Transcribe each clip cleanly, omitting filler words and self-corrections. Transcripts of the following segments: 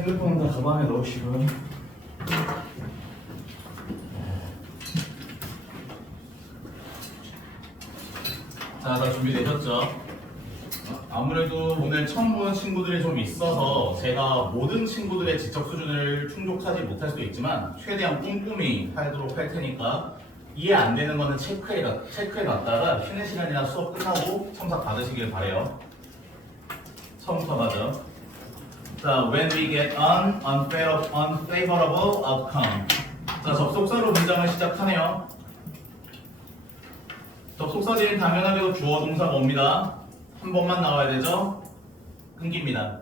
핸드폰은 다 가방에 넣으시고요. 자, 다 준비되셨죠? 아무래도 오늘 처음 보는 친구들이 좀 있어서 제가 모든 친구들의 지적 수준을 충족하지 못할 수도 있지만 최대한 꼼꼼히 하도록 할 테니까 이해 안 되는 거는 체크해 놨다가 쉬는 시간이나 수업 끝나고 첨삭 받으시길 바래요. 처음부터 가죠. 자, when we get an unfavorable outcome. 자, 접속사로 문장을 시작하네요. 접속사들은 당연하게도 주어 동사가 옵니다. 한 번만 나와야 되죠? 끊깁니다.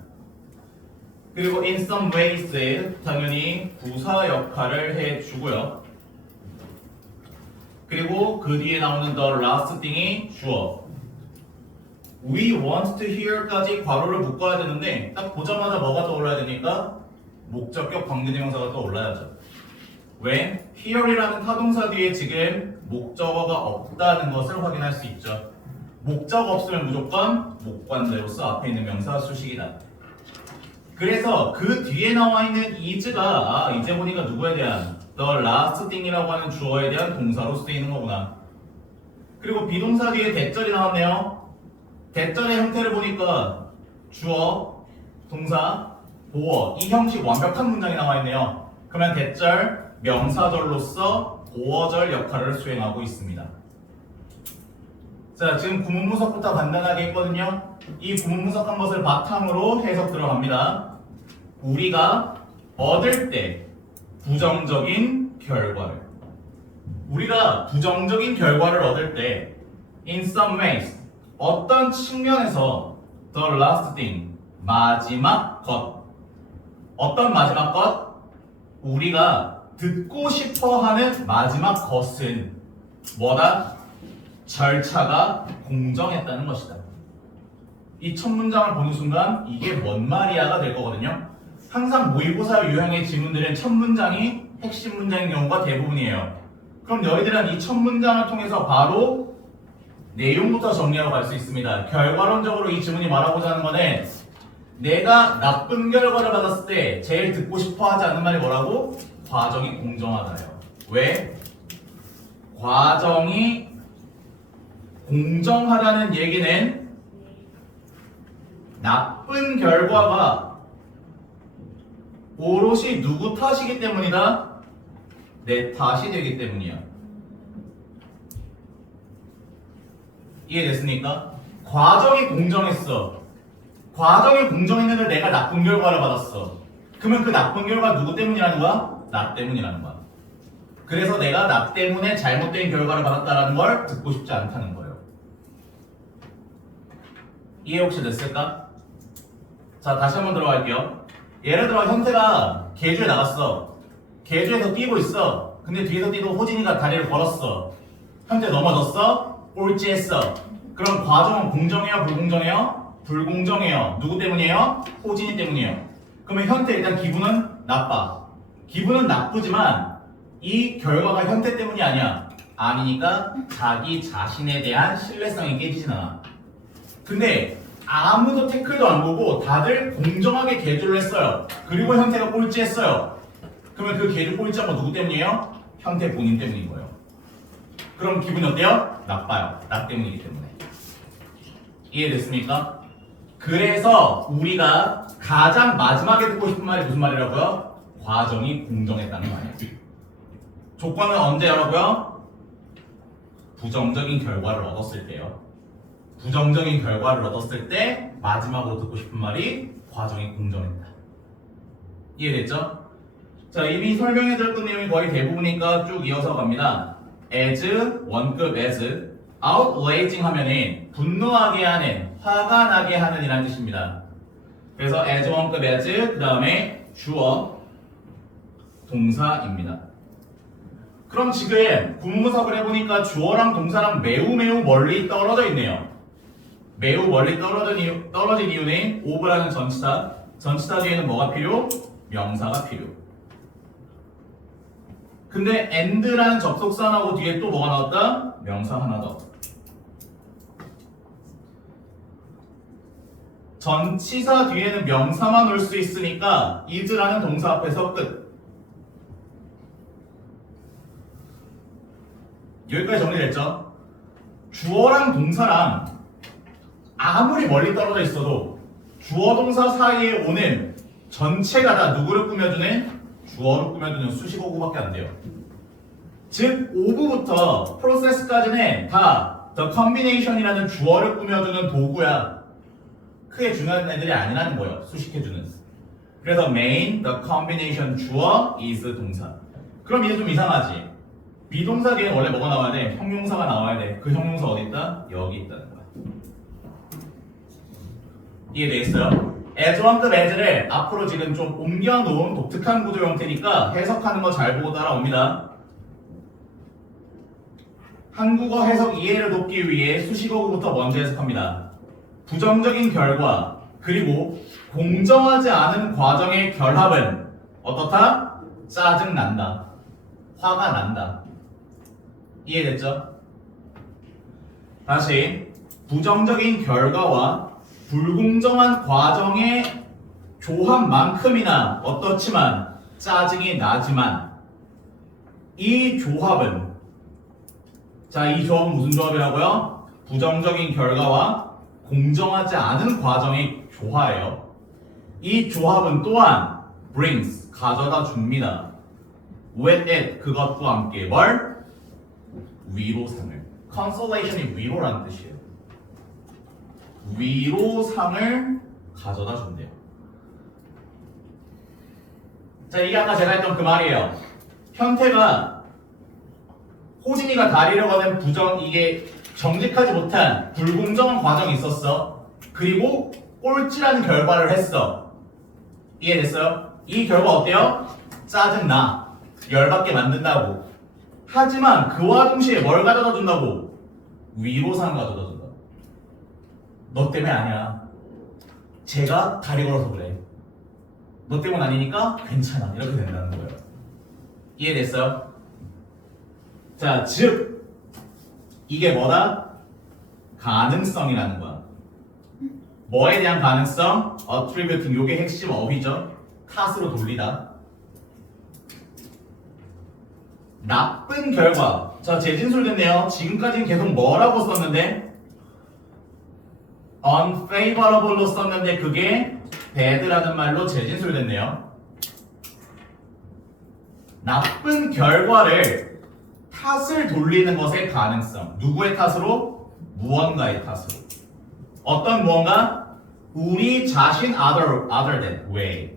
그리고 in some ways 당연히 부사 역할을 해주고요. 그리고 그 뒤에 나오는 the last thing이 주어. We want to hear까지 괄호를 묶어야 되는데 딱 보자마자 뭐가 떠올라야 되니까 목적격 관계대명사가 떠올라야죠. 왜? here이라는 타동사 뒤에 지금 목적어가 없다는 것을 확인할 수 있죠. 목적 없으면 무조건 목관대로서 앞에 있는 명사 수식이다. 그래서 그 뒤에 나와 있는 is가 이제 보니까 누구에 대한 the last thing이라고 하는 주어에 대한 동사로 쓰이는 거구나. 그리고 비동사 뒤에 대절이 나왔네요. 대절의 형태를 보니까 주어, 동사, 보어 이 형식 완벽한 문장이 나와 있네요. 그러면 대절, 명사절로서 보어절 역할을 수행하고 있습니다. 자, 지금 구문 분석부터 간단하게 했거든요. 이 구문 분석한 것을 바탕으로 해석 들어갑니다. 우리가 얻을 때 부정적인 결과를 우리가 부정적인 결과를 얻을 때 in some ways 어떤 측면에서 the last thing 마지막 것 어떤 마지막 것? 우리가 듣고 싶어하는 마지막 것은 뭐다? 절차가 공정했다는 것이다. 이 첫 문장을 보는 순간 이게 뭔 말이야가 될 거거든요. 항상 모의고사 유형의 지문들은 첫 문장이 핵심 문장인 경우가 대부분이에요. 그럼 너희들은 이 첫 문장을 통해서 바로 내용부터 정리하러 갈 수 있습니다. 결과론적으로 이 지문이 말하고자 하는 거는 내가 나쁜 결과를 받았을 때 제일 듣고 싶어 하지 않는 말이 뭐라고? 과정이 공정하다요. 왜? 과정이 공정하다는 얘기는 나쁜 결과가 오롯이 누구 탓이기 때문이다? 내 탓이 되기 때문이야. 이해됐습니까? 과정이 공정했어. 과정이 공정했는데 내가 나쁜 결과를 받았어. 그러면 그 나쁜 결과 누구 때문이라는 거야? 나 때문이라는 거야. 그래서 내가 나 때문에 잘못된 결과를 받았다는 걸 듣고 싶지 않다는 거예요. 이해 혹시 됐을까? 자, 다시 한번 들어갈게요. 예를 들어 현태가 계주에 나갔어. 계주에서 뛰고 있어. 근데 뒤에서 뛰던 호진이가 다리를 걸었어. 현태 넘어졌어. 꼴찌했어. 그럼 과정은 공정해요? 불공정해요? 불공정해요. 누구 때문이에요? 호진이 때문이에요. 그러면 현태 일단 기분은 나빠. 기분은 나쁘지만 이 결과가 현태 때문이 아니야. 아니니까 자기 자신에 대한 신뢰성이 깨지진 않아. 근데 아무도 태클도 안 보고 다들 공정하게 계주를 했어요. 그리고 현태가 꼴찌했어요. 그러면 그 계주 꼴찌한 거 누구 때문이에요? 현태 본인 때문인 거예요. 그럼 기분이 어때요? 나빠요. 나 때문이기 때문에. 이해됐습니까? 그래서 우리가 가장 마지막에 듣고 싶은 말이 무슨 말이라고요? 과정이 공정했다는 말이에요. 조건은 언제라고요? 부정적인 결과를 얻었을 때요. 부정적인 결과를 얻었을 때 마지막으로 듣고 싶은 말이 과정이 공정했다. 이해됐죠? 자, 이미 설명해드렸던 내용이 거의 대부분이니까 쭉 이어서 갑니다. as, 원급 as, outraging 하면은 분노하게 하는, 화가 나게 하는 이라는 뜻입니다. 그래서 as 원급 as, 그 다음에 주어, 동사입니다. 그럼 지금 구문 분석을 해보니까 주어랑 동사랑 매우 멀리 떨어져 있네요. 매우 멀리 떨어진 이유는 over라는 전치사, 전치사 뒤에는 뭐가 필요? 명사가 필요. 근데 and라는 접속사 나오고 뒤에 또 뭐가 나왔다? 명사 하나 더. 전치사 뒤에는 명사만 올 수 있으니까 is라는 동사 앞에서 끝. 여기까지 정리됐죠? 주어랑 동사랑 아무리 멀리 떨어져 있어도 주어 동사 사이에 오는 전체가 다 누구를 꾸며주는? 주어를 꾸며주는 수식어구밖에 안 돼요. 즉 오브부터 프로세스까지는 다 the combination이라는 주어를 꾸며주는 도구야. 크게 중요한 애들이 아니라는 거예요. 수식해주는. 그래서 main, the combination 주어, is 동사. 그럼 이제 좀 이상하지? 비동사 뒤에 원래 뭐가 나와야 돼? 형용사가 나와야 돼. 그 형용사 어디 있다? 여기 있다는 거야. 이해되겠어요? as 원급 as를 앞으로 지금 좀 옮겨놓은 독특한 구조 형태니까 해석하는 거 잘 보고 따라옵니다. 한국어 해석 이해를 돕기 위해 수식어구부터 먼저 해석합니다. 부정적인 결과 그리고 공정하지 않은 과정의 결합은 어떻다? 짜증난다. 화가 난다. 이해됐죠? 다시 부정적인 결과와 불공정한 과정의 조합만큼이나 어떻지만 짜증이 나지만 이 조합은 이 조합은 무슨 조합이라고요? 부정적인 결과와 공정하지 않은 과정의 조화예요. 이 조합은 또한 brings 가져다 줍니다. with it 그것과 함께 뭘? 위로상을. consolation이 위로라는 뜻이에요. 위로상을 가져다 준대요. 자, 이게 아까 제가 했던 그 말이에요. 현태가 호진이가 다리려고 하는 이게 정직하지 못한 불공정한 과정이 있었어. 그리고 꼴찌라는 결과를 했어. 이해됐어요? 이 결과 어때요? 짜증나. 열받게 만든다고. 하지만 그와 동시에 뭘 가져다 준다고? 위로상 가져다 준다. 너 때문에 아니야. 제가 다리 걸어서 그래. 너 때문 아니니까 괜찮아. 이렇게 된다는 거예요. 이해됐어요? 자, 즉 이게 뭐다? 가능성이라는 거야. 뭐에 대한 가능성? attributing. 요게 핵심 어휘죠. 탓으로 돌리다. 나쁜 결과. 자, 재진술 됐네요. 지금까지는 계속 뭐라고 썼는데? unfavorable로 썼는데 그게 bad라는 말로 재진술 됐네요. 나쁜 결과를 탓을 돌리는 것의 가능성. 누구의 탓으로? 무언가의 탓으로. 어떤 무언가? 우리 자신 other than 외에.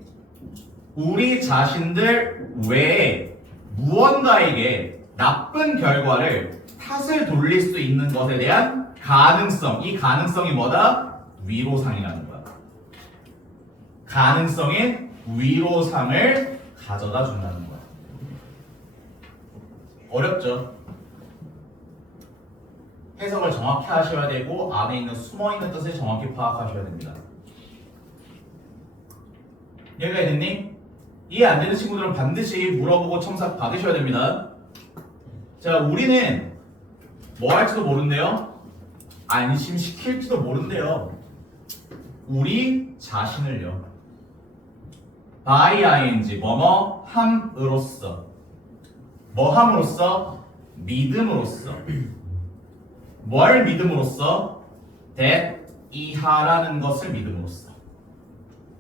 우리 자신들 외에 무언가에게 나쁜 결과를 탓을 돌릴 수 있는 것에 대한 가능성. 이 가능성이 뭐다? 위로상이라는 거야. 가능성인 위로상을 가져다 준다는 거야. 어렵죠? 해석을 정확히 하셔야 되고 안에 있는 숨어있는 뜻을 정확히 파악하셔야 됩니다. 이해가 됐니? 이해 안 되는 친구들은 반드시 물어보고 첨삭 받으셔야 됩니다. 자, 우리는 뭐 할지도 모른대요. 안심시킬지도 모른대요. 우리 자신을요. by ing 뭐뭐 함으로써. 뭐 함으로써? 믿음으로써. 뭘 믿음으로써? that 이하라는 것을 믿음으로써.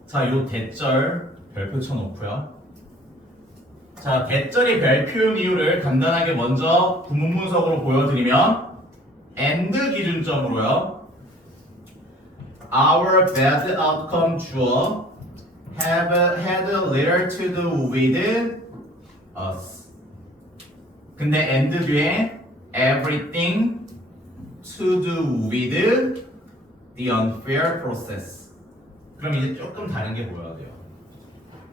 자, 요 대절 별표 쳐놓고요. 자, 대절이 별표인 이유를 간단하게 먼저 부문 분석으로 보여드리면 and 기준점으로요. Our bad outcome 주어 have had little to do with us. 근데 and 뒤에 everything to do with the unfair process. 그럼 이제 조금 다른 게 보여야 돼요.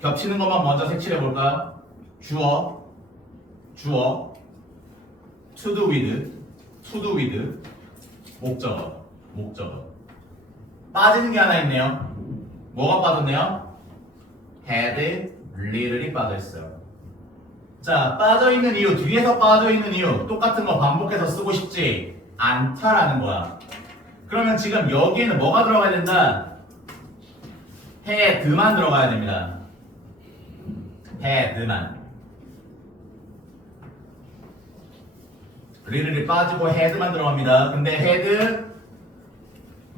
겹치는 것만 먼저 색칠해 볼까요? 주어, to do with, 목적어. 빠지는 게 하나 있네요. 뭐가 빠졌네요? had, little이 빠져있어요. 자, 빠져있는 이유, 뒤에서 빠져있는 이유 똑같은 거 반복해서 쓰고 싶지 않다라는 거야. 그러면 지금 여기에는 뭐가 들어가야 된다? had만 들어가야 됩니다. had만. littl이 빠지고 had만 들어갑니다. 근데 had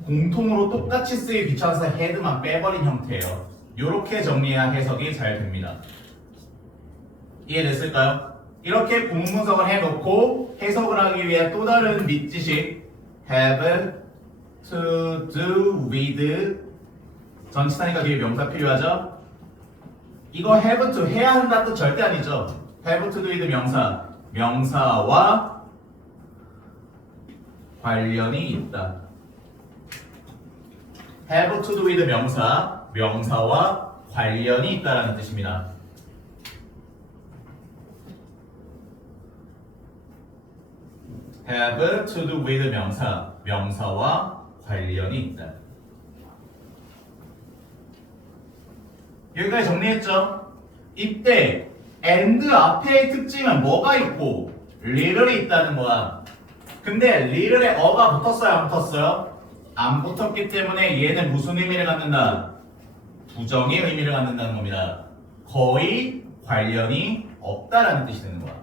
공통으로 똑같이 쓰기 귀찮아서 had만 빼버린 형태예요. 이렇게 정리해야 해석이 잘 됩니다. 이해됐을까요? 이렇게 구문분석을 해놓고 해석을 하기 위해 또 다른 밑지식 have to do with 전치사니까 뒤에 명사 필요하죠? 이거 have to 해야 한다 뜻 절대 아니죠. have to do with 명사, 명사와 관련이 있다. have to do with 명사, 명사와 관련이 있다라는 뜻입니다. have to do with 명사, 명사와 관련이 있다. 여기까지 정리했죠? 이때 and 앞에 특징은 뭐가 있고 little이 있다는 거야. 근데 little에 어가 붙었어요? 안 붙었어요? 안 붙었기 때문에 얘는 무슨 의미를 갖는다? 부정의 의미를 갖는다는 겁니다. 거의 관련이 없다라는 뜻이 되는 거야.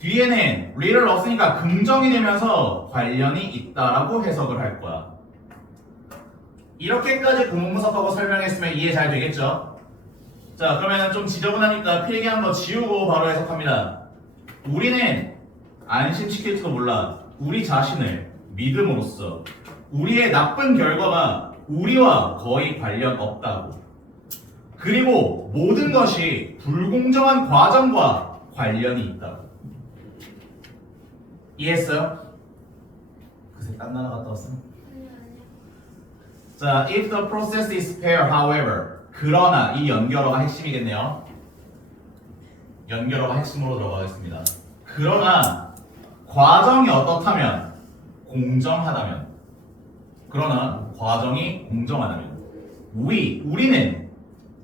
뒤에는 little를 없으니까 긍정이 되면서 관련이 있다라고 해석을 할 거야. 이렇게까지 구문분석하고 설명했으면 이해 잘 되겠죠? 자, 그러면 좀 지저분하니까 필기한 거 지우고 바로 해석합니다. 우리는 안심시킬지도 몰라. 우리 자신을 믿음으로써 우리의 나쁜 결과가 우리와 거의 관련 없다고. 그리고 모든 것이 불공정한 과정과 관련이 있다고. 이해했어요? 그새 딴 나라 갔다 왔어? 자, if the process is fair, however. 그러나 이 연결어가 핵심이겠네요. 연결어가 핵심으로 들어가겠습니다. 그러나 과정이 어떻다면 공정하다면. 그러나 과정이 공정하다면. 우리는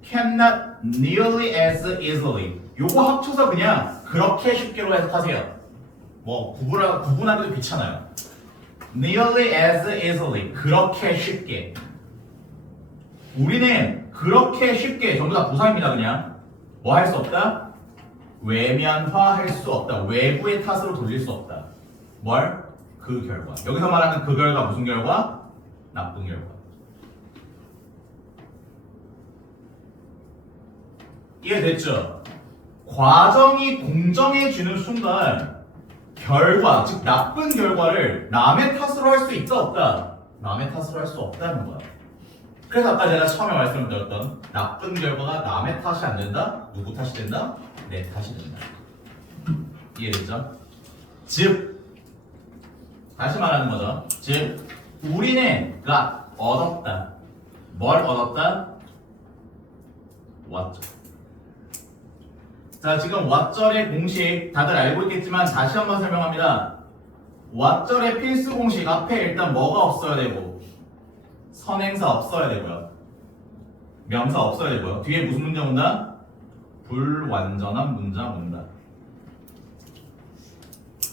cannot nearly as easily. 요거 합쳐서 그냥 그렇게 쉽게로 해석하세요. 뭐 구분하기도 귀찮아요. nearly as easily. 그렇게 쉽게. 우리는 그렇게 쉽게 전부 다 부사입니다. 그냥 뭐 할 수 없다? 외면화할 수 없다. 외부의 탓으로 돌릴 수 없다. 뭘? 그 결과. 여기서 말하는 그 결과 무슨 결과? 나쁜 결과. 이해됐죠? 과정이 공정해지는 순간 결과, 즉 나쁜 결과를 남의 탓으로 할 수 있다 없다? 남의 탓으로 할 수 없다는 거야. 그래서 아까 제가 처음에 말씀드렸던 나쁜 결과가 남의 탓이 안 된다? 누구 탓이 된다? 내 탓이 된다. 이해됐죠? 즉 다시 말하는 거죠. 즉 우리는 얻었다. 뭘 얻었다? 왓절. 자, 지금 왓절의 공식 다들 알고 있겠지만 다시 한번 설명합니다. 왓절의 필수 공식 앞에 일단 뭐가 없어야 되고 선행사 없어야 되고요. 명사 없어야 되고요. 뒤에 무슨 문장 온다? 불완전한 문장 온다.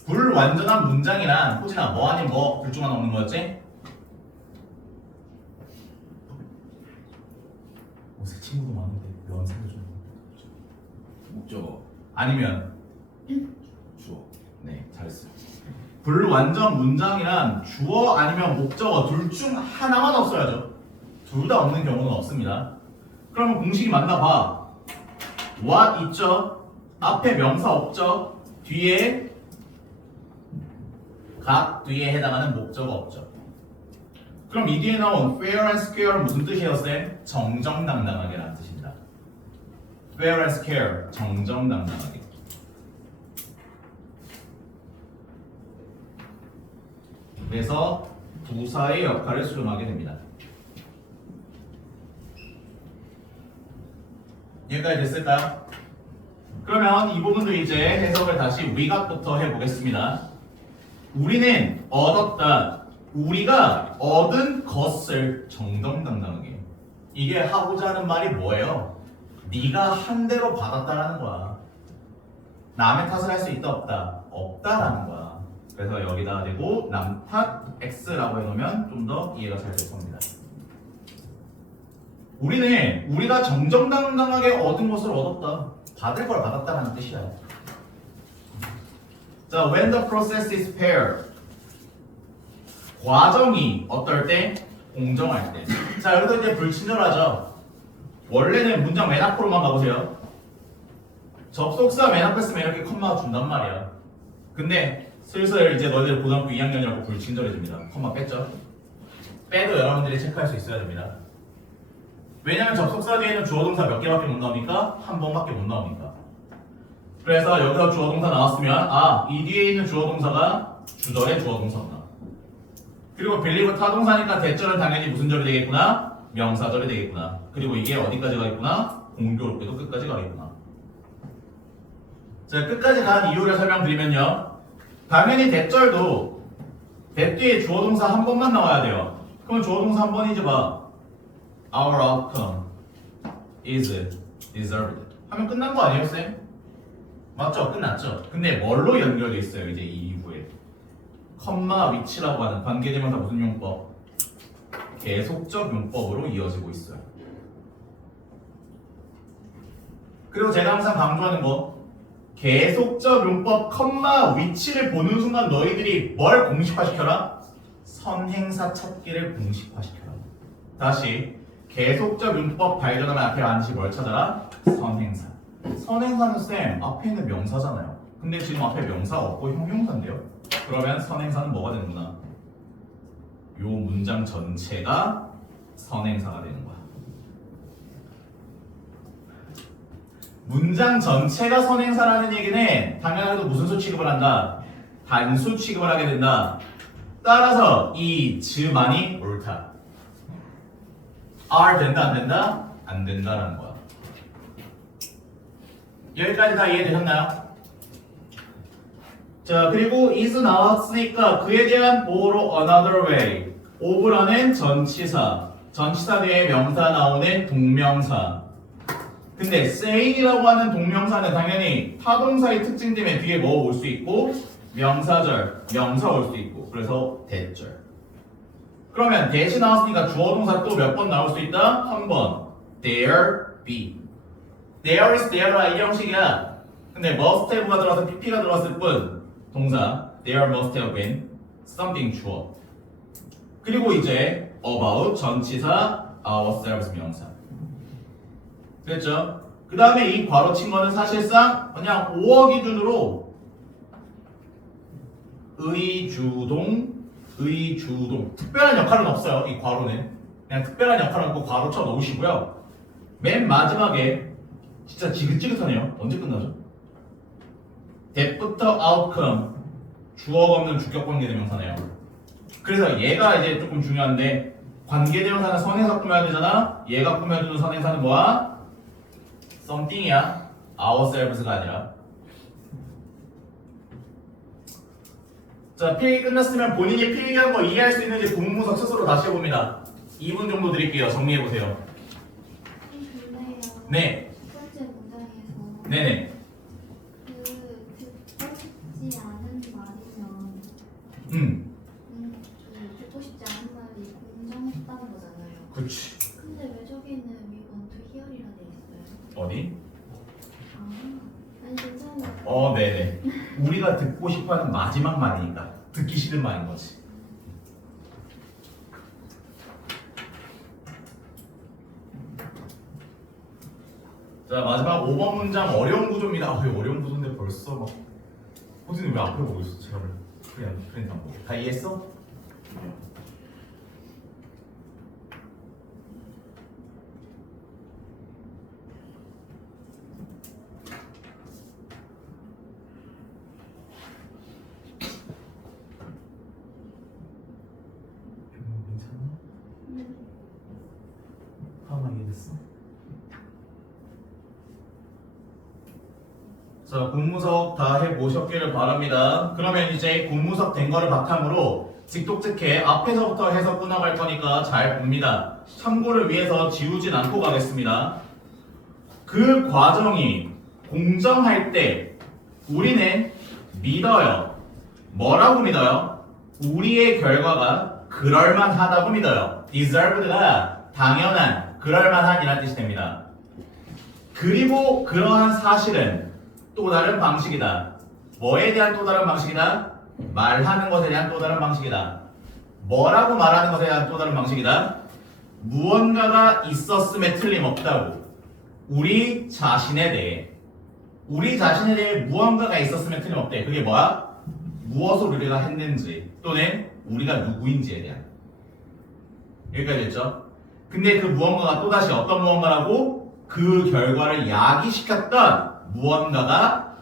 불완전한 문장이란 호진아 뭐 아닌 뭐 둘 중 하나 없는 거였지? 어색 친구도 많은데 면 살려줘. 목적어 아니면 주어. 네 잘했어요. 불완전 문장이란 주어 아니면 목적어 둘 중 하나만 없어야죠. 둘 다 없는 경우는 없습니다. 그러면 공식이 맞나 봐. what 있죠? 앞에 명사 없죠? 뒤에 각 뒤에 해당하는 목적어 없죠. 그럼 이 뒤에 나온 fair and square 무슨 뜻이에요, 쌤? 정정당당하게라는 뜻입니다. fair and square 정정당당하게. 그래서 부사의 역할을 수행하게 됩니다. 여기까지 됐을까요? 그러면 이 부분도 이제 해석을 다시 위각부터 해보겠습니다. 우리는 얻었다. 우리가 얻은 것을 정정당당하게. 이게 하고자 하는 말이 뭐예요? 네가 한 대로 받았다라는 거야. 남의 탓을 할 수 있다 없다? 없다라는 거야. 그래서 여기다가 대고 남 탓 X라고 해놓으면 좀 더 이해가 잘 될 겁니다. 우리는 우리가 정정당당하게 얻은 것을 얻었다. 받을 걸 받았다라는 뜻이야. 자, when the process is fair. 과정이 어떨 때? 공정할 때. 자, 여기서 이제 불친절하죠. 원래는 문장 맨 앞으로만 가보세요. 접속사 맨 앞에 쓰면 이렇게 컴마 준단 말이야. 근데 슬슬 이제 너희들 고등학교 2학년이라고 불친절해집니다. 컴마 뺐죠? 빼도 여러분들이 체크할 수 있어야 됩니다. 왜냐면 접속사 뒤에는 주어 동사 몇 개밖에 못 나오니까 한 번밖에 못 나오니까. 그래서 여기서 주어 동사 나왔으면 이 뒤에 있는 주어 동사가 주절의 주어 동사구나. 그리고 빌리브 타동사니까 대절은 당연히 무슨 절이 되겠구나? 명사절이 되겠구나. 그리고 이게 어디까지 가겠구나? 공교롭게도 끝까지 가겠구나. 자, 끝까지 간 이유를 설명드리면요. 당연히 대절도 대 뒤에 주어 동사 한 번만 나와야 돼요. 그럼 주어 동사 한 번이지 봐. Our outcome is deserved. 하면 끝난 거 아니에요, 쌤? 맞죠? 끝났죠? 근데 뭘로 연결돼 있어요, 이제 이 이후에? 컴마 위치라고 하는 관계대명사 무슨 용법? 계속적 용법으로 이어지고 있어요. 그리고 제가 항상 강조하는 거, 계속적 용법 컴마 위치를 보는 순간 너희들이 뭘 공식화시켜라? 선행사 찾기를 공식화시켜라. 다시 계속적 용법 발견하면 앞에 반드시 뭘 찾아라? 선행사. 선행사는 쌤 앞에 있는 명사잖아요. 근데 지금 앞에 명사 없고 형용사인데요. 그러면 선행사는 뭐가 되는구나? 요 문장 전체가 선행사가 되는 거야. 문장 전체가 선행사라는 얘기는 당연하게도 무슨 수 취급을 한다? 단수 취급을 하게 된다. 따라서 이 즈만이 옳다. are 된다 안 된다? 안 된다라는 거야. 여기까지 다 이해되셨나요? 자, 그리고 is 나왔으니까 그에 대한 보호로 another way. of라는 전치사. 전치사 뒤에 명사 나오는 동명사. 근데 say이라고 하는 동명사는 당연히 타동사의 특징 때문에 뒤에 뭐 올 수 있고 명사절, 명사 올 수 있고 그래서 대절. 그러면 대시 나왔으니까 주어 동사 또 몇 번 나올 수 있다? 한 번. there be. there is there라 이 형식이야. 근데 must have가 들어와서 pp가 들어왔을 뿐 동사 there must have been something 주어. 그리고 이제 about 전치사 ourselves 명사. 됐죠? 그 다음에 이 괄호 친 거는 사실상 그냥 5어 기준으로 의주동 특별한 역할은 없어요. 이 괄호는 그냥 특별한 역할은 없고 괄호 쳐 놓으시고요. 맨 마지막에 진짜 지긋지긋하네요. 언제 끝나죠? that부터 outcome 주어가 없는 주격 관계대명사네요. 그래서 얘가 이제 조금 중요한데 관계대명사는 선행사 꾸며야 되잖아. 얘가 꾸며주는 선행사는 뭐야? something이야. ourselves가 아니라. 자, 필기 끝났으면 본인이 필기한 거 이해할 수 있는지 구문분석 스스로 다시 해봅니다. 2분 정도 드릴게요. 정리해보세요. 근데요. 네. 첫 번째 문장에서 네네. 듣고 싶지 않은 말이면 듣고 싶지 않은 말이 공정했다는 거잖아요. 그치. 근데 왜 저기는 we want to hear이라 돼 있어요? 어디? 아니 괜찮아요. 네네. 우리가 듣고 싶어하는 마지막 말이니까 듣기 싫은 말인 거지. 자, 마지막 5번 문장 어려운 구조입니다. 왜 어려운 구조인데 벌써 막 호진이 왜 앞에 보고 있어? 제가 프린트 안 보고. 다 이해했어? 괜찮아? 하나 이해됐어? 자, 군무석 다 해보셨기를 바랍니다. 그러면 이제 군무석 된 거를 바탕으로 직독특해 앞에서부터 해서 끊어갈 거니까 잘 봅니다. 참고를 위해서 지우진 않고 가겠습니다. 그 과정이 공정할 때 우리는 믿어요. 뭐라고 믿어요? 우리의 결과가 그럴만하다고 믿어요. deserved가 당연한, 그럴만한이라는 뜻이 됩니다. 그리고 그러한 사실은 또 다른 방식이다. 뭐에 대한 또 다른 방식이다? 말하는 것에 대한 또 다른 방식이다. 뭐라고 말하는 것에 대한 또 다른 방식이다? 무언가가 있었음에 틀림없다고. 우리 자신에 대해 무언가가 있었음에 틀림없대. 그게 뭐야? 무엇을 우리가 했는지 또는 우리가 누구인지에 대한. 여기까지 됐죠? 근데 그 무언가가 또다시 어떤 무언가라고? 그 결과를 야기시켰던 무언가가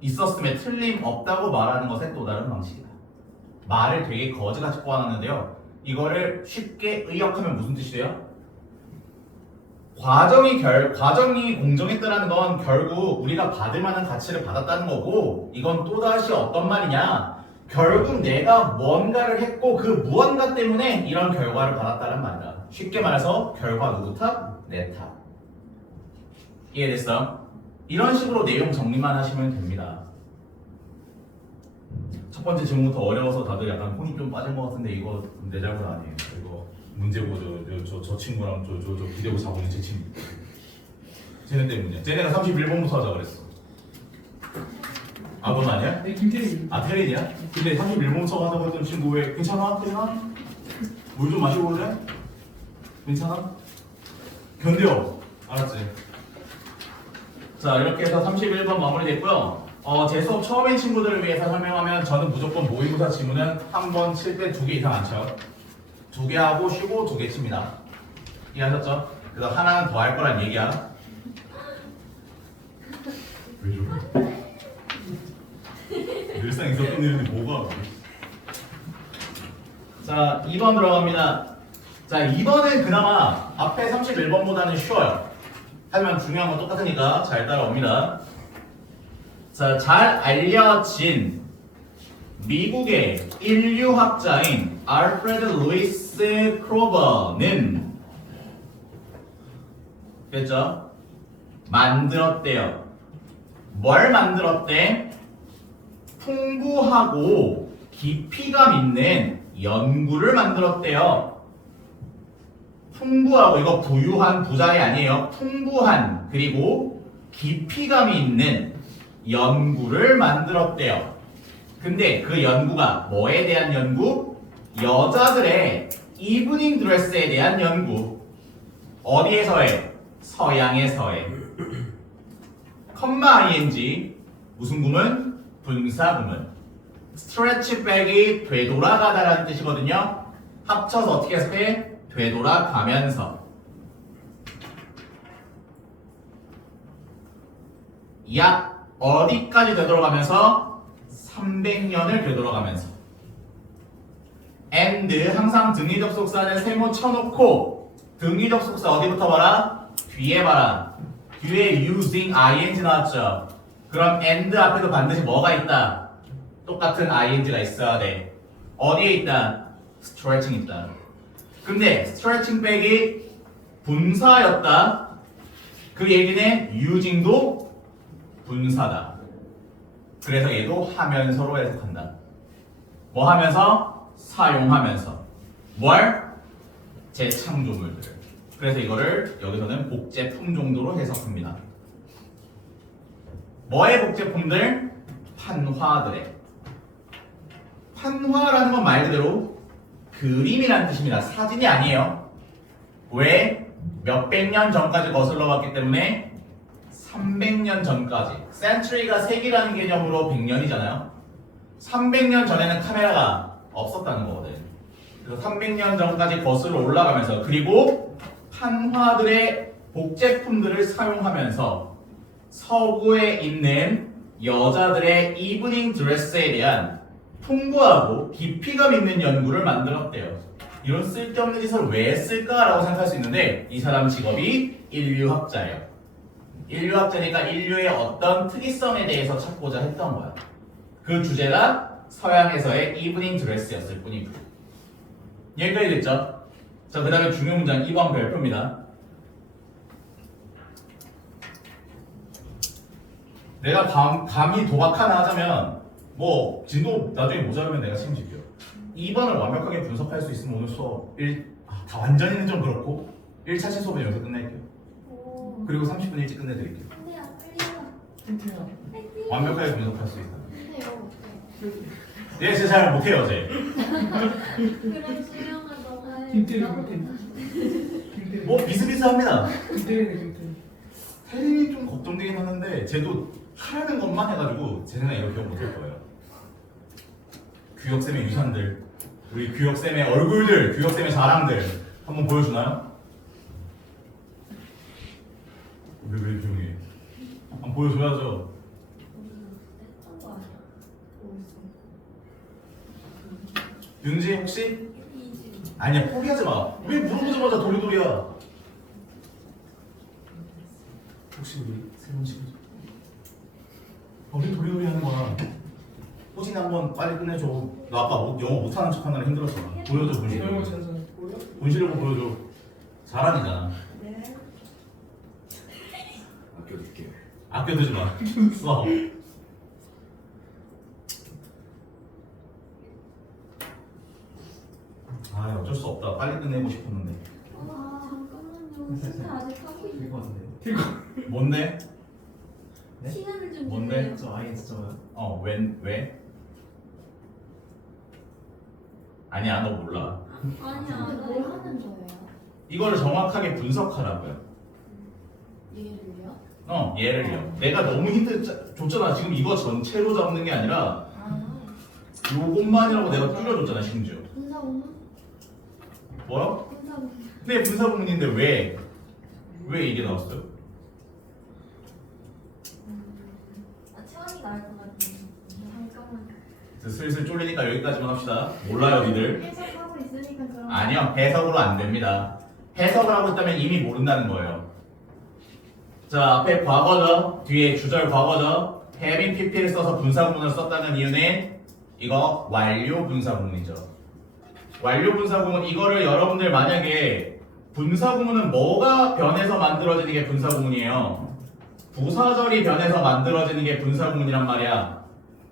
있었음에 틀림없다고 말하는 것의 또 다른 방식이다. 말을 되게 거지같이 꼬아놨는데요. 이거를 쉽게 의역하면 무슨 뜻이 돼요? 과정이 공정했다는 건 결국 우리가 받을 만한 가치를 받았다는 거고, 이건 또다시 어떤 말이냐? 결국 내가 뭔가를 했고 그 무언가 때문에 이런 결과를 받았다는 말이다. 쉽게 말해서 결과 누구 탓? 내 탓. 이해됐어? 이런 식으로 내용 정리만 하시면 됩니다. 첫 번째 질문부터 어려워서 다들 약간 혼이 좀 빠진 것 같은데 이거 내 잘못 아니에요. 이거 문제고 저 친구랑 저 기대고 자고 있는 제 친구. 쟤네 때문이야. 쟤네가 31번부터 하자 그랬어. 아, 넌 아니야? 네, 김태리. 아, 태린이야? 근데 31번부터 하자고 했던 친구 왜 괜찮아? 태린아? 물 좀 마시고 올래? 괜찮아? 견뎌. 알았지? 자, 이렇게 해서 31번 마무리됐고요. 제 수업 처음인 친구들을 위해서 설명하면 저는 무조건 모의고사 지문은 한 번 칠 때 2개 이상 안 쳐요. 2개 하고 쉬고 2개 칩니다. 이해하셨죠? 그래서 하나는 더 할 거란 얘기야. 왜 저래? 늘상 있었던 일인데 뭐가? 자, 2번 들어갑니다. 자, 2번은 그나마 앞에 31번보다는 쉬워요. 하지만 중요한 건 똑같으니까 잘 따라옵니다. 자, 잘 알려진 미국의 인류학자인 알프레드 루이스 크로버는 됐죠? 만들었대요. 뭘 만들었대? 풍부하고 깊이감 있는 연구를 만들었대요. 풍부하고, 이거 부유한 부자이 아니에요. 풍부한 그리고 깊이감이 있는 연구를 만들었대요. 근데 그 연구가 뭐에 대한 연구? 여자들의 이브닝 드레스에 대한 연구. 어디에서 해? 서양에서 해. 컴마 ing 무슨 구문? 분사 구문. 스트레치 백이 되돌아가다라는 뜻이거든요. 합쳐서 어떻게 해석해? 되돌아가면서. 약 어디까지 되돌아가면서? 300년을 되돌아가면서. and 항상 등위 접속사는 세모 쳐놓고 등위 접속사 어디부터 봐라? 뒤에 봐라. 뒤에 using ing 나왔죠? 그럼 and 앞에도 반드시 뭐가 있다? 똑같은 ing가 있어야 돼. 어디에 있다? stretching 있다. 근데 stretching 백이 분사였다. 그 얘기는 using도 분사다. 그래서 얘도 하면서로 해석한다. 뭐 하면서? 사용하면서. 뭘? 재창조물들을. 그래서 이거를 여기서는 복제품 정도로 해석합니다. 뭐의 복제품들? 판화들의. 판화라는 건 말 그대로 그림이라는 뜻입니다. 사진이 아니에요. 왜? 몇백 년 전까지 거슬러 왔기 때문에 300년 전까지. 센츄리가 세기라는 개념으로 100년이잖아요. 300년 전에는 카메라가 없었다는 거거든. 그래서 300년 전까지 거슬러 올라가면서, 그리고 판화들의 복제품들을 사용하면서 서구에 있는 여자들의 이브닝 드레스에 대한 풍부하고 깊이감 있는 연구를 만들었대요. 이런 쓸데없는 짓을 왜 했을까라고 생각할 수 있는데, 이 사람 직업이 인류학자예요. 인류학자니까 인류의 어떤 특이성에 대해서 찾고자 했던 거야. 그 주제가 서양에서의 이브닝 드레스였을 뿐이고. 여기까지 됐죠? 자, 그 다음에 중요 문장 2번 별표입니다. 내가 감히 도박 하나 하자면 뭐 진도 나중에 모자라면 내가 책임질게요. 2번을 완벽하게 분석할 수 있으면 오늘 수업 다 완전히는 좀 그렇고 1차치 수업은 여기서 끝낼게요. 오. 그리고 30분 일찍 끝내드릴게요. 근데요, 빨리요. 힌트야. 파이팅. 완벽하게 분석할 수 있다. 근데요, 어때? 네, 제가 잘 못해요, 제. 그럼 수영아 너가 해. 김태리, 나보다 김태리. 김태리. 뭐 비슷비슷합니다. 김태리네, 김태리. 혜린이 좀 걱정되긴 하는데 쟤도 하라는 것만 해가지고 제 생각에 이거 기억 못할 거예요. 규혁쌤의 유산들, 우리 규혁쌤의 얼굴들, 규혁쌤의 자랑들 한번 보여주나요? 왜 조용히 해? 한번 보여줘야죠. 했던 거 아니야? 윤지 혹시? 이지. 아니야, 포기하지 마. 왜 물어보자마자 도리도리야? 혹시 우리 새로운 친구죠? 우리 도리도리 하는 거야. 호진이 한번 빨리 끝내줘. 너 아까 영어 못하는 척하느라 힘들었잖아. 보여줘, 이런 거 본실력을. 찾아서 보여? 본실력을 보여줘. 잘하니잖아. 네. 아껴둘게요. 아껴두지 마. 써. 아, 어쩔 수 없다. 빨리 끝내고 싶었는데. 아, 잠깐만요. 선생님 아직 하고 있는 될것 같은데. 뭔데? 네? 시간을 좀 뭔데? 주세요. 저 IS잖아요. 왜? 아니야, 너 몰라. 아니야. 근데 뭘 하는 거예요? 이거를 정확하게 분석하라고요. 얘를요? 얘를요. 내가 너무 힌트 줬잖아. 지금 이거 전체로 잡는 게 아니라 아, 요것만이라고 내가 줄여줬잖아, 심지어. 분사구문? 뭐야? 분사구문. 네, 분사구문인데 왜 이게 나왔어요? 아, 채원이가 알 것 같은데. 잠깐만. 슬슬 쫄리니까 여기까지만 합시다. 몰라요, 니들. 해석하고 있으니까 그럼. 아니요, 해석으로 안 됩니다. 해석을 하고 있다면 이미 모른다는 거예요. 자, 앞에 과거죠. 뒤에 주절 과거죠. having pp를 써서 분사구문을 썼다는 이유는 이거 완료 분사구문이죠. 완료 분사구문 이거를 여러분들 만약에 분사구문은 뭐가 변해서 만들어지는 게 분사구문이에요. 부사절이 변해서 만들어지는 게 분사구문이란 말이야.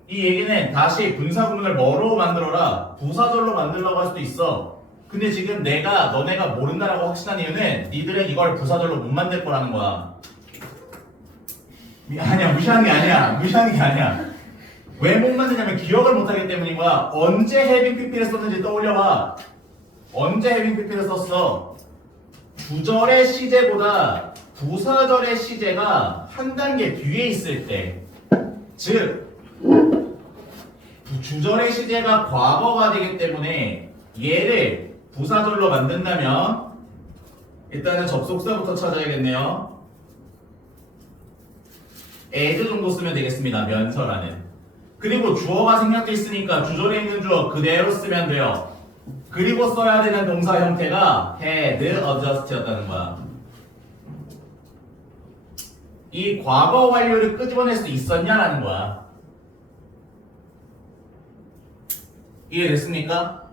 이 얘기는 다시 분사구문을 뭐로 만들어라? 부사절로 만들려고 할 수도 있어. 근데 지금 너네가 모른다라고 확신한 이유는 니들은 이걸 부사절로 못 만들 거라는 거야. 아니야, 무시하는 게 아니야. 왜 못 만드냐면 기억을 못 하기 때문인 거야. 언제 having pp를 썼는지 떠올려봐. 언제 having pp를 썼어? 주절의 시제보다 부사절의 시제가 한 단계 뒤에 있을 때, 즉 주절의 시제가 과거가 되기 때문에 얘를 부사절로 만든다면 일단은 접속사부터 찾아야겠네요. as 정도 쓰면 되겠습니다. 면서라는. 그리고 주어가 생략돼 있으니까 주절에 있는 주어 그대로 쓰면 돼요. 그리고 써야 되는 동사 형태가 had, adjust였다는 거야. 이 과거 완료를 끄집어낼 수 있었냐라는 거야. 이해됐습니까?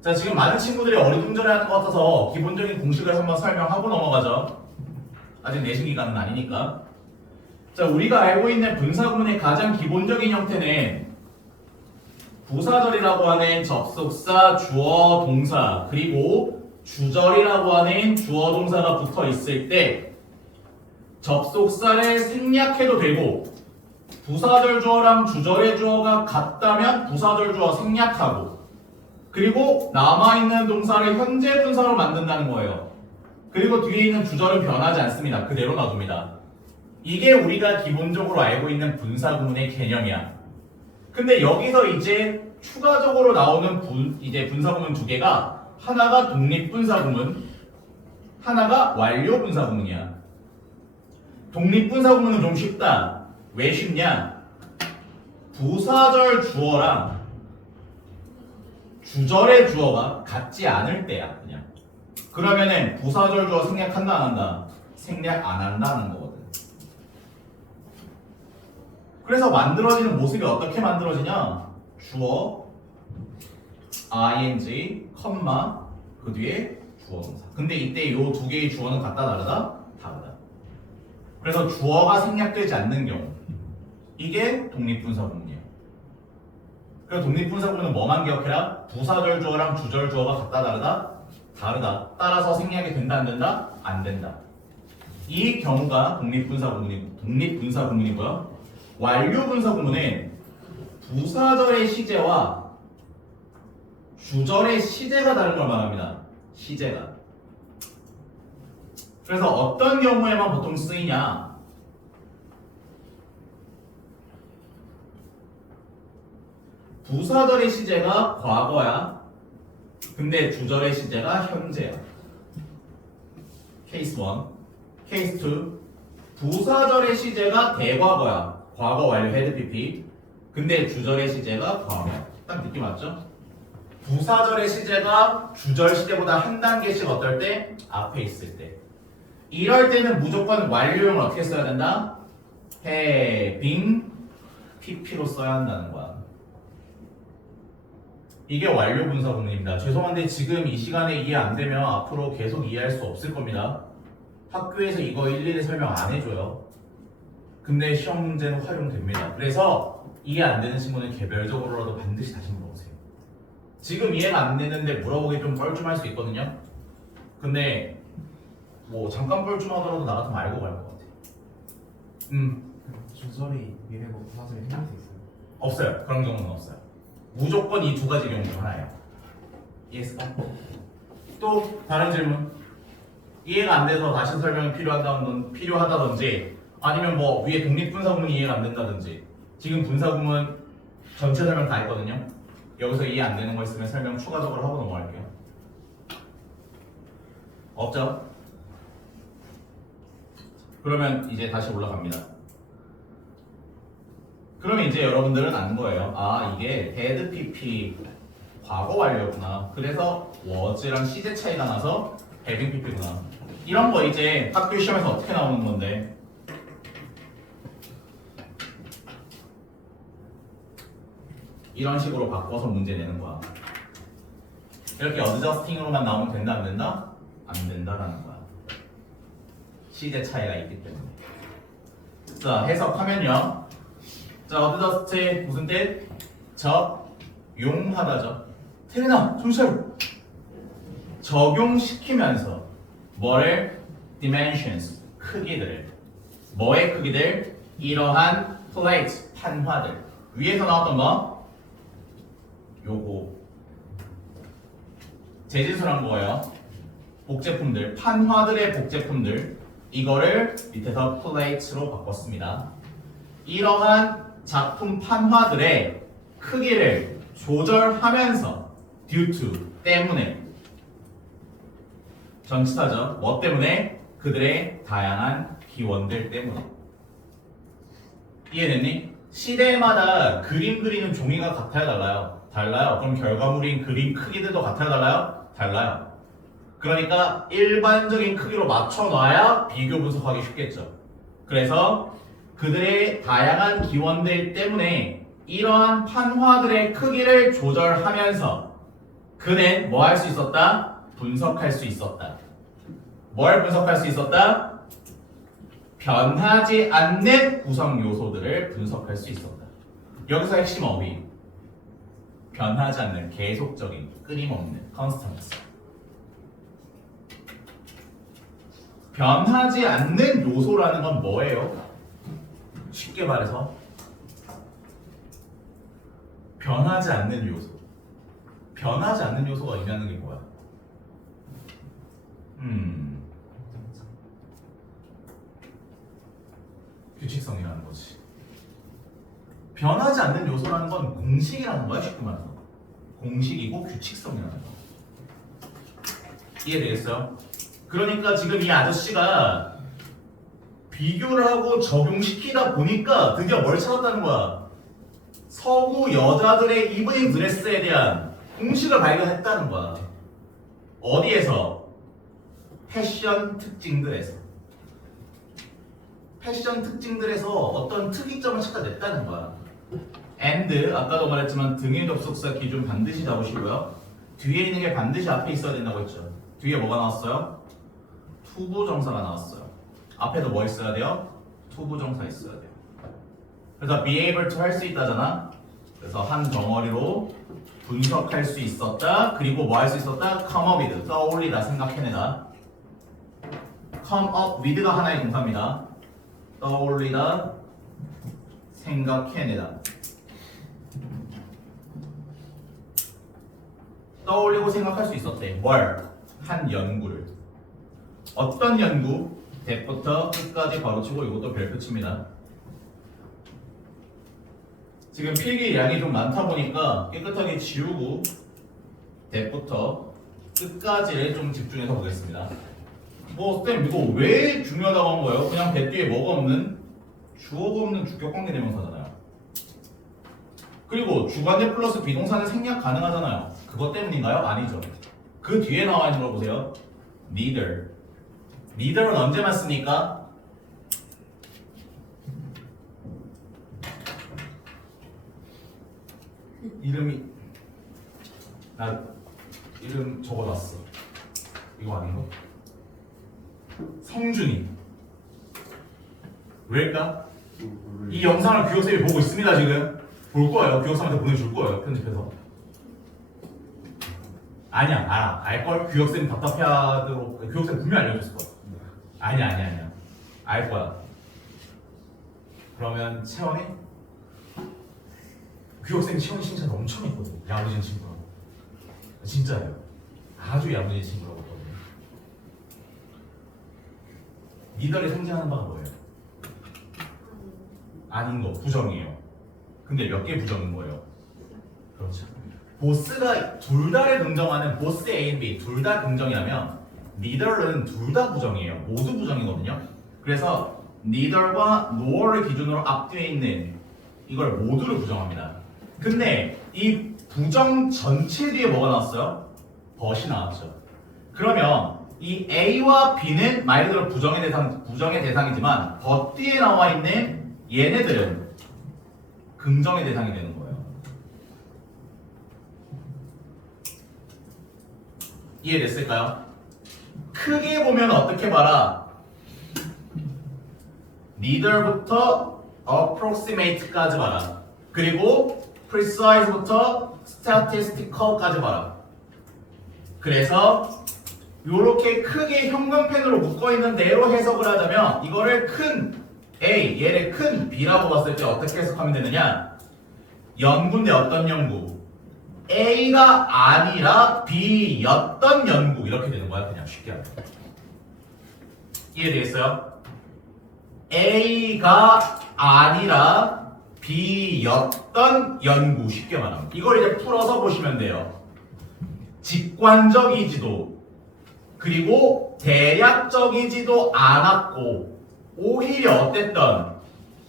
자, 지금 많은 친구들이 어리둥절해하는 것 같아서 기본적인 공식을 한번 설명하고 넘어가죠. 아직 내신 기간은 아니니까. 자, 우리가 알고 있는 분사구문의 가장 기본적인 형태는 부사절이라고 하는 접속사, 주어, 동사, 그리고 주절이라고 하는 주어, 동사가 붙어 있을 때 접속사를 생략해도 되고 부사절 주어랑 주절의 주어가 같다면 부사절 주어 생략하고 그리고 남아있는 동사를 현재 분사로 만든다는 거예요. 그리고 뒤에 있는 주절은 변하지 않습니다. 그대로 놔둡니다. 이게 우리가 기본적으로 알고 있는 분사구문의 개념이야. 근데 여기서 이제 추가적으로 나오는 분사구문 두 개가 하나가 독립분사구문, 하나가 완료분사구문이야. 독립분사구문은 좀 쉽다. 왜 쉽냐? 부사절 주어랑 주절의 주어가 같지 않을 때야, 그냥. 그러면은 부사절 주어 생략한다, 안 한다? 생략 안 한다는 거거든. 그래서 만들어지는 모습이 어떻게 만들어지냐? 주어, ing, 컴마, 그 뒤에 주어 동사. 근데 이때 이 두 개의 주어는 같다, 다르다? 다르다. 그래서 주어가 생략되지 않는 경우 이게 독립분사구문이에요. 그래서 독립분사구문은 뭐만 기억해라? 부사절 주어랑 주절 주어가 같다, 다르다? 다르다. 따라서 생략이 된다 안 된다? 안 된다. 이 경우가 독립분사 구문이고요. 완료분사 구문은 부사절의 시제와 주절의 시제가 다른 걸 말합니다. 시제가. 그래서 어떤 경우에만 보통 쓰이냐? 부사절의 시제가 과거야. 근데 주절의 시제가 현재야. 케이스 1. 케이스 2. 부사절의 시제가 대과거야. 과거 완료 헤드 PP. 근데 주절의 시제가 과거야. 딱 느낌 왔죠? 부사절의 시제가 주절 시제보다 한 단계씩 어떨 때? 앞에 있을 때. 이럴 때는 무조건 완료형을 어떻게 써야 된다? having pp로 써야 한다는 거야. 이게 완료 분사 구문입니다. 죄송한데 지금 이 시간에 이해 안 되면 앞으로 계속 이해할 수 없을 겁니다. 학교에서 이거 일일이 설명 안 해줘요. 근데 시험 문제는 활용됩니다. 그래서 이해 안 되는 친구는 개별적으로라도 반드시 다시 물어보세요. 지금 이해가 안 되는데 물어보기 좀 뻘쭘할 수 있거든요. 근데 뭐 잠깐 뻘쭘하더라도 나 같으면 알고 갈 것 같아. 주설이 미래고 부사절이 생길 수 있어요. 없어요. 그런 경우는 없어요. 무조건 이 두 가지 경우 중 하나예요. 이해했을까? 또 다른 질문. 이해가 안 돼서 다시 설명이 필요하다든지 아니면 뭐 위에 독립분사 구문이 이해가 안 된다든지 지금 분사 구문 전체 설명 다 했거든요. 여기서 이해 안 되는 거 있으면 설명 추가적으로 하고 넘어갈게요. 없죠? 그러면 이제 다시 올라갑니다. 그러면 이제 여러분들은 아는 거예요. 아, 이게 데드 PP 과거 완료구나. 그래서 was랑 시제 차이가 나서 having PP구나. 이런 거 이제 학교 시험에서 어떻게 나오는 건데? 이런 식으로 바꿔서 문제 내는 거야. 이렇게 어드저스팅으로만 나오면 된다 안 된다? 안 된다라는 거야. 시제 차이가 있기 때문에. 자, 해석하면요. 자, 어드저스트 무슨 뜻? 적용하다죠. 태린아, 정신 적용시키면서 뭐를? dimensions, 크기들을. 뭐의 크기들? 이러한 플레이트, 판화들. 위에서 나왔던 거? 요거 재진술한 거예요. 복제품들, 판화들의 복제품들. 이거를 밑에서 플레이트로 바꿨습니다. 이러한 작품 판화들의 크기를 조절하면서 due to, 때문에 전치사죠. 뭐 때문에? 그들의 다양한 기원들 때문에. 이해됐니? 시대마다 그림 그리는 종이가 같아요 달라요? 달라요. 그럼 결과물인 그림 크기들도 같아요 달라요? 달라요. 그러니까 일반적인 크기로 맞춰놔야 비교 분석하기 쉽겠죠. 그래서 그들의 다양한 기원들 때문에 이러한 판화들의 크기를 조절하면서 그는 뭐 할 수 있었다? 분석할 수 있었다. 뭘 분석할 수 있었다? 변하지 않는 구성 요소들을 분석할 수 있었다. 여기서 핵심 어휘. 변하지 않는, 계속적인, 끊임없는, constants. 변하지 않는 요소라는 건 뭐예요? 쉽게 말해서 변하지 않는 요소. 변하지 않는 요소가 의미하는 게 뭐야? 규칙성이라는 거지. 변하지 않는 요소라는 건 공식이라는 거야, 쉽게 말해서. 공식이고 규칙성이라는 거. 이해되겠어요? 그러니까 지금 이 아저씨가 비교를 하고 적용시키다 보니까 드디어 뭘 찾았다는 거야? 서구 여자들의 이브닝 드레스에 대한 공식을 발견했다는 거야. 어디에서? 패션 특징들에서. 패션 특징들에서 어떤 특이점을 찾아냈다는 거야. and, 아까도 말했지만 등의 접속사 기준 반드시 잡으시고요. 뒤에 있는 게 반드시 앞에 있어야 된다고 했죠. 뒤에 뭐가 나왔어요? 투부정사가 나왔어요. 앞에도 뭐 있어야 돼요? 투부정사 있어야 돼요. 그래서 be able to 할 수 있다잖아. 그래서 한 덩어리로 분석할 수 있었다. 그리고 뭐 할 수 있었다? come up with, 떠올리다, 생각해내다. come up with가 하나의 동사입니다. 떠올리다, 생각해내다. 떠올리고 생각할 수 있었대. 뭘? 한 연구를. 어떤 연구? 대부터 끝까지 바로치고 이것도 별표 칩니다. 지금 필기 양이 좀 많다 보니까 깨끗하게 지우고 대부터 끝까지를 좀 집중해서 보겠습니다. 뭐 쌤 이거 왜 중요하다고 한 거예요? 그냥 배 뒤에 뭐가 없는 주어가 없는 주격관계 대명사잖아요. 그리고 주관대 플러스 비동사는 생략 가능하잖아요. 그것 때문인가요? 아니죠. 그 뒤에 나와 있는 거 보세요. neither. neither는 언제만 쓰니까? 이름이 나 이름 적어놨어. 이거 아닌가? 성준이. 왜일까? 이 영상을 교육생이 보고 있습니다. 지금 볼 거예요. 교육생한테 보내줄 거예요. 편집해서. 아니야, 알아. 알걸? 교육생 답답해하도록 교육생 분명히 알려줬을 거야. 아니야. 알 거야. 그러면 채원이? 교육생 채원이 칭찬 엄청 했거든. 야무진 친구라고. 진짜예요. 아주 야무진 친구라고 했거든요. 니들이 상징하는 바가 뭐예요? 아닌 거, 부정이에요. 근데 몇 개 부정인 거예요? 그렇죠. 보스가 둘 다를 긍정하는 보스 A, B 둘 다 긍정이라면 neither는 둘 다 부정이에요. 모두 부정이거든요. 그래서 neither과 nor를 기준으로 앞뒤에 있는 이걸 모두를 부정합니다. 근데 이 부정 전체 뒤에 뭐가 나왔어요? but이 나왔죠. 그러면 이 A와 B는 말 그대로 부정의 대상이지만 but 뒤에 나와 있는 얘네들은 긍정의 대상이 되는 거예요. 이해됐을까요? 크게 보면 어떻게 봐라? neither부터 approximate까지 봐라. 그리고 precise부터 statistical까지 봐라. 그래서 요렇게 크게 형광펜으로 묶어있는 대로 해석을 하자면 이거를 큰 A, 얘를 큰 B라고 봤을 때 어떻게 해석하면 되느냐? 연구인데 어떤 연구? A가 아니라 B였던 연구 이렇게 되는 거야. 그냥 쉽게 하면. 이해되겠어요? A가 아니라 B였던 연구 쉽게 말하면 이걸 이제 풀어서 보시면 돼요. 직관적이지도 그리고 대략적이지도 않았고 오히려 어땠던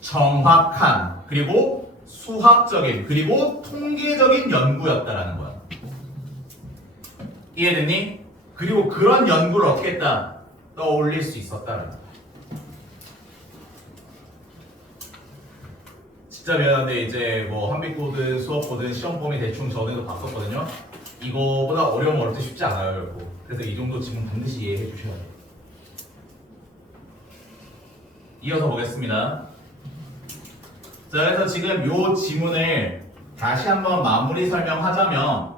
정확한 그리고 수학적인 그리고 통계적인 연구였다라는 거야. 이해됐니? 그리고 그런 연구를 어떻게 했다? 떠올릴 수 있었다라는 거야. 진짜 미안한데 이제 뭐 한빛고든 수업고든 시험범위 대충 전에도 봤었거든요. 이거보다 어려우면 어렵지 쉽지 않아요, 결국. 그래서 이 정도 지금 반드시 이해해 주셔야 돼요. 이어서 보겠습니다. 자, 그래서 지금 요 지문을 다시 한번 마무리 설명하자면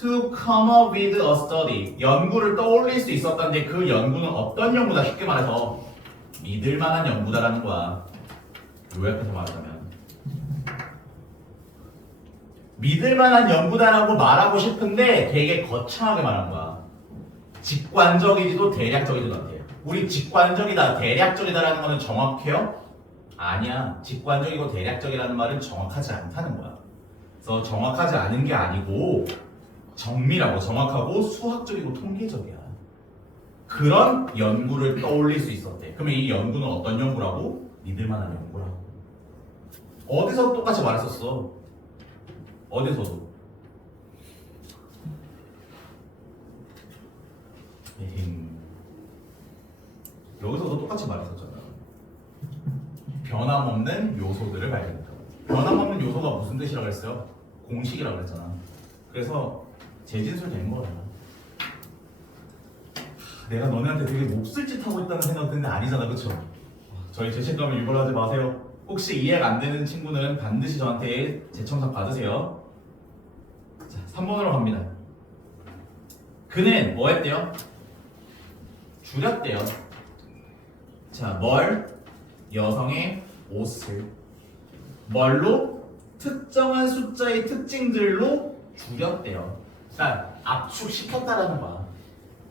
To come up with a study 연구를 떠올릴 수 있었다는데 그 연구는 어떤 연구다? 쉽게 말해서 믿을 만한 연구다라는 거야. 요약해서 말하자면 믿을 만한 연구다라고 말하고 싶은데 되게 거창하게 말한 거야. 직관적이지도 대략적이지도 않대요. 우리 직관적이다, 대략적이다라는 거는 정확해요? 아니야. 직관적이고 대략적이라는 말은 정확하지 않다는 거야. 그래서 정확하지 않은 게 아니고 정밀하고 정확하고 수학적이고 통계적이야. 그런 연구를 떠올릴 수 있었대. 그러면 이 연구는 어떤 연구라고? 믿을 만한 연구라고. 어디서 똑같이 말했었어? 어디서도? 여기서도 똑같이 말했었잖아. 변함없는 요소들을 발견했다고. 변함없는 요소가 무슨 뜻이라고 했어요? 공식이라고 했잖아. 그래서 재진술 된 거야. 내가 너네한테 되게 몹쓸 짓 하고 있다는 생각 드는데 아니잖아, 그쵸? 저희 죄책감을 유발하지 마세요. 혹시 이해가 안 되는 친구는 반드시 저한테 재첨삭 받으세요. 자, 3번으로 갑니다. 그는 뭐 했대요? 줄였대요. 자, 뭘? 여성의 옷을 뭘로? 특정한 숫자의 특징들로 줄였대요. 그러니까 압축시켰다라는 거야.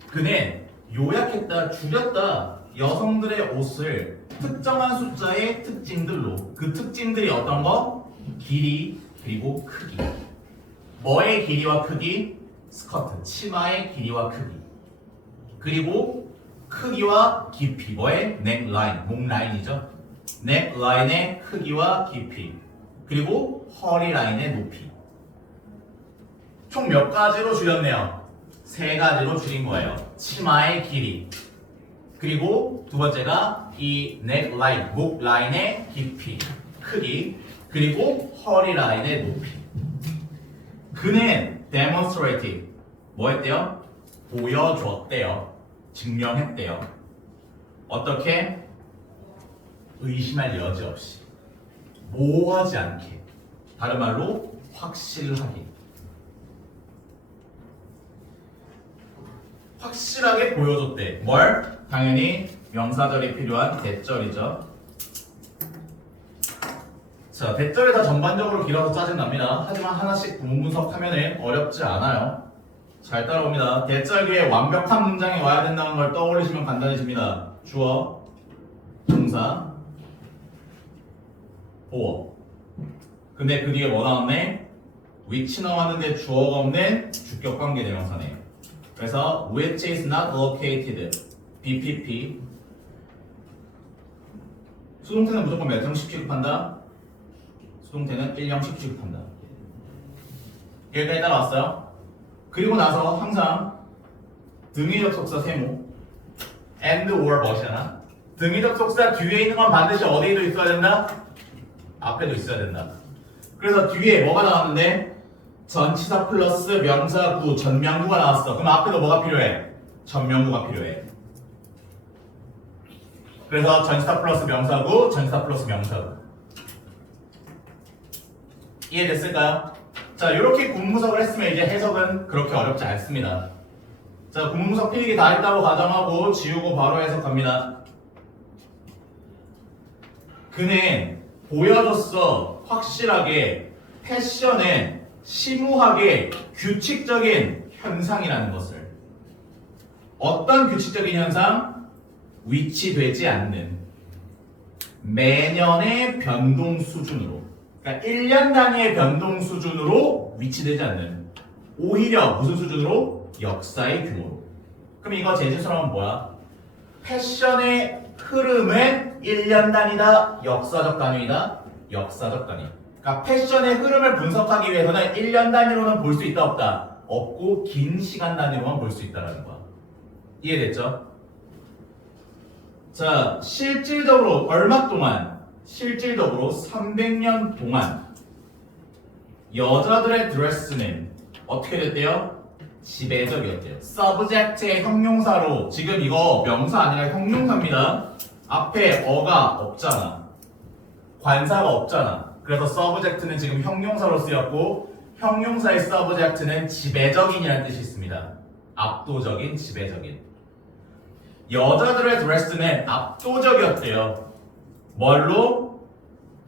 그는 요약했다, 줄였다 여성들의 옷을 특정한 숫자의 특징들로. 그 특징들이 어떤 거? 길이 그리고 크기. 뭐의 길이와 크기? 스커트, 치마의 길이와 크기. 그리고 크기와 깊이. 뭐의? 넥라인, 목 라인이죠. 넥라인의 크기와 깊이. 그리고 허리 라인의 높이. 총 몇 가지로 줄였네요? 3가지로 줄인 거예요. 치마의 길이. 그리고 두 번째가 이 넥라인, 목 라인의 깊이, 크기. 그리고 허리 라인의 높이. 그는 demonstrated. 뭐 했대요? 보여줬대요. 증명했대요. 어떻게? 의심할 여지 없이. 모호하지 않게. 다른 말로 확실하게. 확실하게 보여줬대. 뭘? 당연히 명사절이 필요한 대절이죠. 자, 대절이 다 전반적으로 길어서 짜증납니다. 하지만 하나씩 구문 분석하면 어렵지 않아요. 잘 따라옵니다. 대절 뒤에 완벽한 문장이 와야 된다는 걸 떠올리시면 간단해집니다. 주어, 동사, 보어. 근데 그 뒤에 뭐 나왔네? which 나왔는데 주어가 없는 주격관계 대명사네요. 그래서 which is not located, BPP. 수동태는 무조건 몇 형식 취급한다? 수동태는 1형식 취급한다. 여기까지 따라왔어요. 그리고 나서 항상 등위 접속사 세모 and or 뭐시잖아. 등위 접속사 뒤에 있는 건 반드시 어디에도 있어야 된다? 앞에도 있어야 된다. 그래서 뒤에 뭐가 나왔는데? 전치사 플러스 명사구, 전명구가 나왔어. 그럼 앞에도 뭐가 필요해? 전명구가 필요해. 그래서 전치사 플러스 명사구, 전치사 플러스 명사구. 이해됐을까요? 자, 이렇게 구문분석을 했으면 이제 해석은 그렇게 어렵지 않습니다. 자, 구문분석 필기 다 했다고 가정하고 지우고 바로 해석합니다. 그는 보여줬어. 확실하게 패션은 심오하게 규칙적인 현상이라는 것을. 어떤 규칙적인 현상? 위치되지 않는 매년의 변동 수준으로, 그러니까 1년 단위의 변동 수준으로 위치되지 않는, 오히려 무슨 수준으로? 역사의 규모로. 그럼 이거 제주처럼 뭐야? 패션의 흐름은 1년 단위다, 역사적 단위이다, 역사적 단위. 그러니까 패션의 흐름을 분석하기 위해서는 1년 단위로는 볼 수 있다 없다? 없고 긴 시간 단위로만 볼 수 있다는 거야. 이해됐죠? 자, 실질적으로 얼마 동안? 실질적으로 300년 동안 여자들의 드레스는 어떻게 됐대요? 지배적이었대요. subject의 형용사로. 지금 이거 명사 아니라 형용사입니다. 앞에 어가 없잖아. 관사가 없잖아. 그래서 subject는 지금 형용사로 쓰였고, 형용사의 subject는 지배적인이라는 뜻이 있습니다. 압도적인, 지배적인. 여자들의 드레스는 압도적이었대요. 뭘로?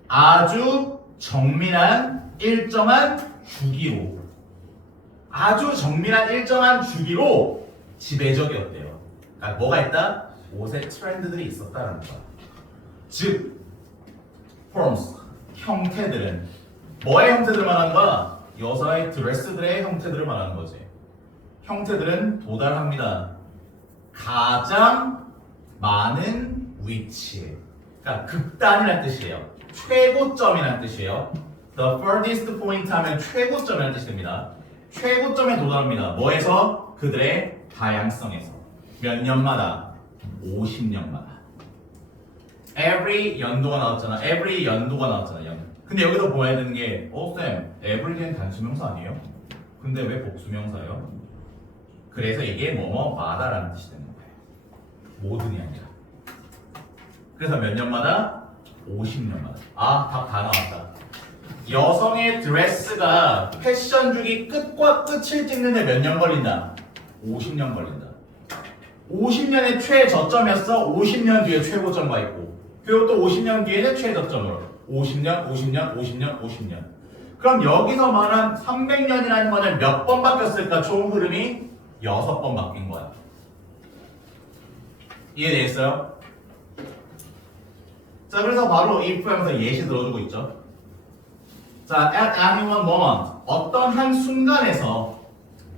아주 정밀한 일정한 주기로. 아주 정밀한 일정한 주기로 지배적이었대요. 그러니까 뭐가 있다? 옷에 트렌드들이 있었다는 거야. 즉, forms, 형태들은 뭐의 형태들을 말하는 거야? 여자의 드레스들의 형태들을 말하는 거지. 형태들은 도달합니다. 가장 많은 위치에. 그러니까 극단이라는 뜻이에요. 최고점이라는 뜻이에요. The furthest point 하면 최고점이라는 뜻이 됩니다. 최고점에 도달합니다. 뭐에서? 그들의 다양성에서. 몇 년마다? 50년마다. every 연도가 나왔잖아. every 연도가 나왔잖아. 근데 여기서 보아야 되는 게 쌤, every는 단수명사 아니에요? 근데 왜 복수명사예요? 그래서 이게 뭐뭐마다라는 뜻이 되는 거예요. 모든이 아니라. 그래서 몇 년마다? 50년만. 아, 답 다 나왔다. 여성의 드레스가 패션 주기 끝과 끝을 찍는데 몇 년 걸린다? 50년 걸린다. 50년의 최저점이었어. 50년 뒤에 최고점과 있고, 그리고 또 50년 뒤에는 최저점으로 50년, 50년, 50년, 50년. 그럼 여기서 말한 300년이라는 거는 몇 번 바뀌었을까? 총 흐름이 6번 바뀐 거야. 이해되겠어요? 자, 그래서 바로 이 프로그램에서 예시 들어주고 있죠. 자, at any one moment, 어떤 한 순간에서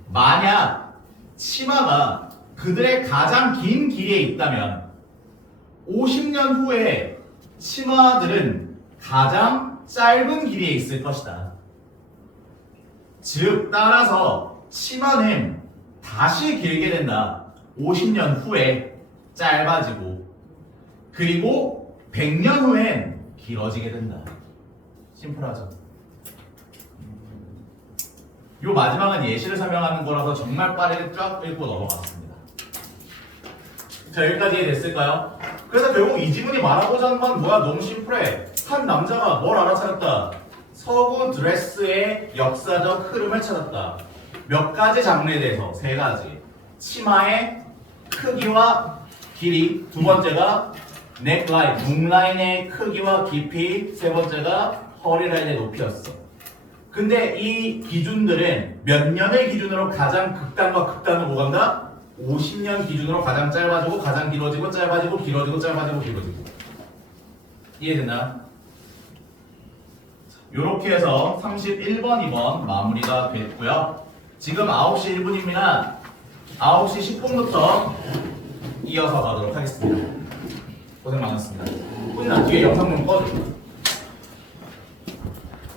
만약 치마가 그들의 가장 긴 길이에 있다면 50년 후에 치마들은 가장 짧은 길이에 있을 것이다. 즉, 따라서 치마는 다시 길게 된다. 50년 후에 짧아지고, 그리고 100년 후엔 길어지게 된다. 심플하죠? 요 마지막은 예시를 설명하는 거라서 정말 빠르게 쫙 읽고 넘어갔습니다. 자, 여기까지 이해됐을까요? 그래서 결국 이 지문이 말하고자 하는 건 뭐야? 너무 심플해. 한 남자가 뭘 알아차렸다? 서구 드레스의 역사적 흐름을 찾았다. 몇 가지 장르에 대해서 3가지. 치마의 크기와 길이, 2번째가 넥라인, 뭉라인의 크기와 깊이, 3번째가 허리라인의 높이였어. 근데 이 기준들은 몇 년을 기준으로 가장 극단과 극단으로 오간다? 50년 기준으로 가장 짧아지고 가장 길어지고 짧아지고 길어지고 짧아지고 길어지고. 이해됐나요? 요렇게 해서 31번, 2번 마무리가 됐고요. 지금 9시 1분입니다. 9시 10분부터 이어서 가도록 하겠습니다. 고생 많았습니다. 훈나 뒤에 영상 좀 꺼줘.